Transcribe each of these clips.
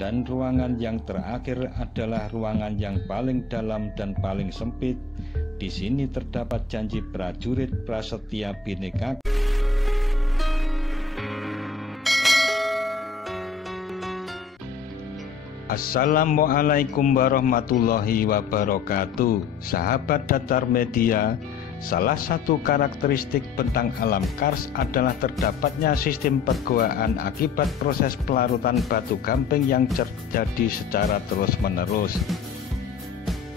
Dan ruangan yang terakhir adalah ruangan yang paling dalam dan paling sempit. Di sini terdapat janji prajurit prasetya Bhinneka. Assalamualaikum warahmatullahi wabarakatuh. Sahabat Datar Media, salah satu karakteristik bentang alam Kars adalah terdapatnya sistem pergoaan akibat proses pelarutan batu gamping yang terjadi secara terus-menerus.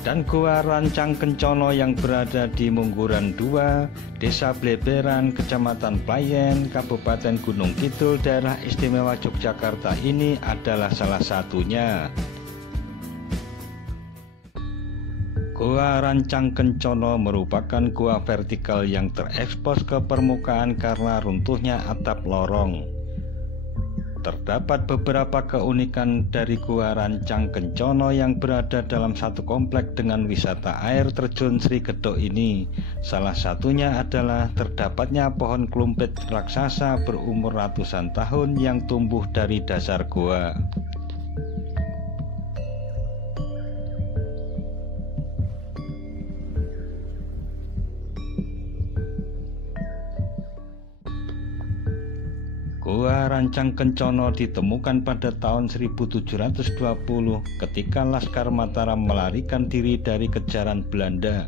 Dan Gua Rancang Kencono yang berada di Mungguran 2, Desa Bleberan, Kecamatan Playen, Kabupaten Gunung Kidul, Daerah Istimewa Yogyakarta ini adalah salah satunya. Gua Rancang Kencono merupakan gua vertikal yang terekspos ke permukaan karena runtuhnya atap lorong. Terdapat beberapa keunikan dari Gua Rancang Kencono yang berada dalam satu komplek dengan wisata air terjun Sri Gedok ini. Salah satunya adalah terdapatnya pohon klumpit raksasa berumur ratusan tahun yang tumbuh dari dasar gua. Gua Rancang Kencono ditemukan pada tahun 1720 ketika Laskar Mataram melarikan diri dari kejaran Belanda.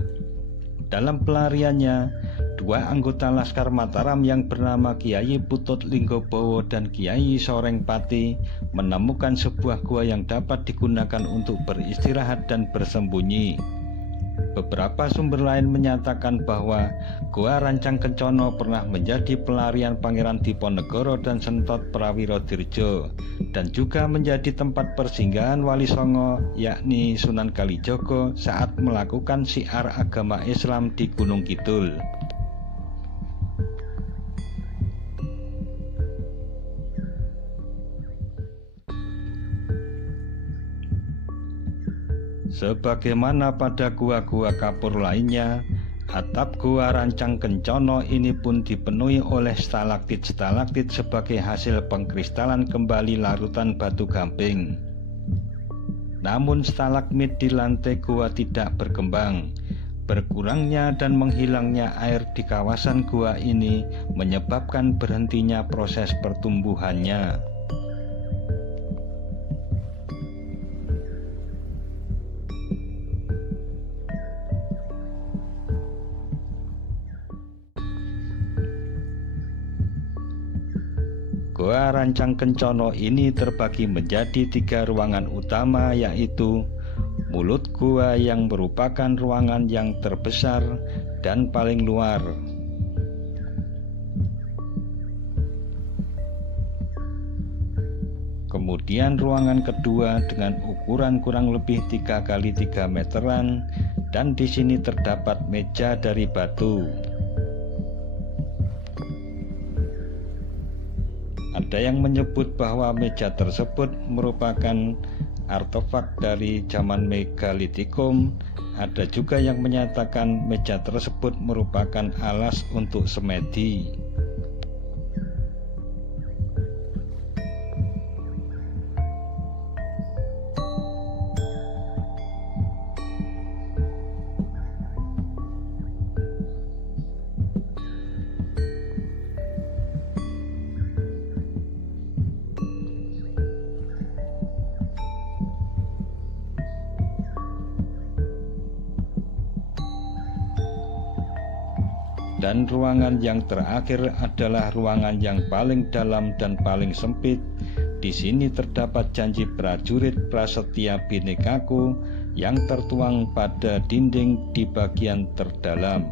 Dalam pelariannya, dua anggota Laskar Mataram yang bernama Kiai Putut Linggobowo dan Kiai Sorengpati menemukan sebuah gua yang dapat digunakan untuk beristirahat dan bersembunyi. Beberapa sumber lain menyatakan bahwa Gua Rancang Kencono pernah menjadi pelarian Pangeran Diponegoro dan Sentot Prawirodirjo, dan juga menjadi tempat persinggahan Wali Songo yakni Sunan Kalijogo saat melakukan syiar agama Islam di Gunung Kidul. Sebagaimana pada gua-gua kapur lainnya, atap Gua Rancang Kencono ini pun dipenuhi oleh stalaktit-stalaktit sebagai hasil pengkristalan kembali larutan batu gamping. Namun stalagmit di lantai gua tidak berkembang. Berkurangnya dan menghilangnya air di kawasan gua ini menyebabkan berhentinya proses pertumbuhannya. Gua Rancang Kencono ini terbagi menjadi 3 ruangan utama, yaitu mulut gua yang merupakan ruangan yang terbesar dan paling luar. Kemudian ruangan kedua dengan ukuran kurang lebih 3 kali 3 meteran, dan di sini terdapat meja dari batu. Ada yang menyebut bahwa meja tersebut merupakan artefak dari zaman Megalitikum. Ada juga yang menyatakan meja tersebut merupakan alas untuk semedi. Dan ruangan yang terakhir adalah ruangan yang paling dalam dan paling sempit. Di sini terdapat janji prajurit prasetya Bhinnekaku yang tertuang pada dinding di bagian terdalam.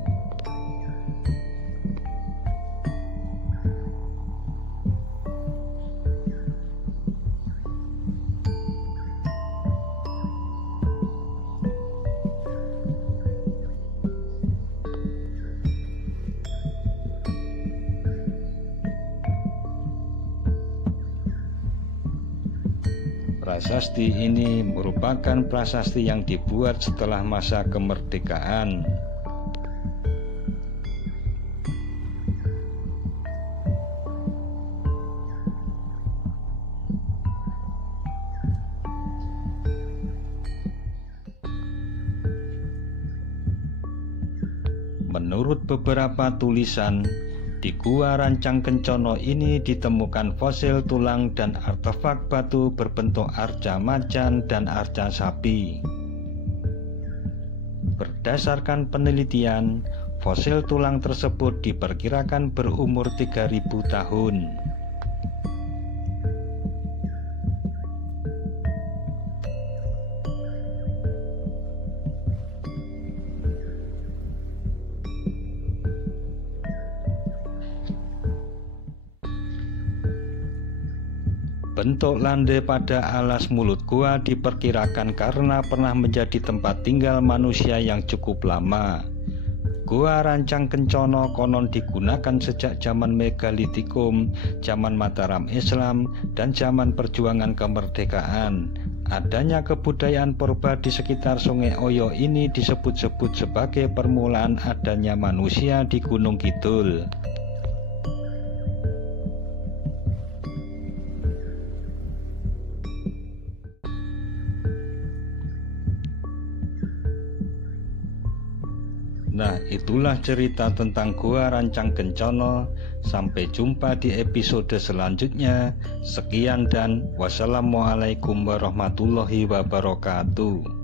Prasasti ini merupakan prasasti yang dibuat setelah masa kemerdekaan. Menurut beberapa tulisan, di Gua Rancang Kencono ini ditemukan fosil tulang dan artefak batu berbentuk arca macan dan arca sapi. Berdasarkan penelitian, fosil tulang tersebut diperkirakan berumur 3000 tahun. Bentuk landai pada alas mulut gua diperkirakan karena pernah menjadi tempat tinggal manusia yang cukup lama. Gua Rancang Kencono konon digunakan sejak zaman Megalitikum, zaman Mataram Islam, dan zaman perjuangan kemerdekaan. Adanya kebudayaan purba di sekitar Sungai Oyo ini disebut-sebut sebagai permulaan adanya manusia di Gunung Kidul. Nah, itulah cerita tentang Gua Rancang Kencono. Sampai jumpa di episode selanjutnya. Sekian dan wassalamualaikum warahmatullahi wabarakatuh.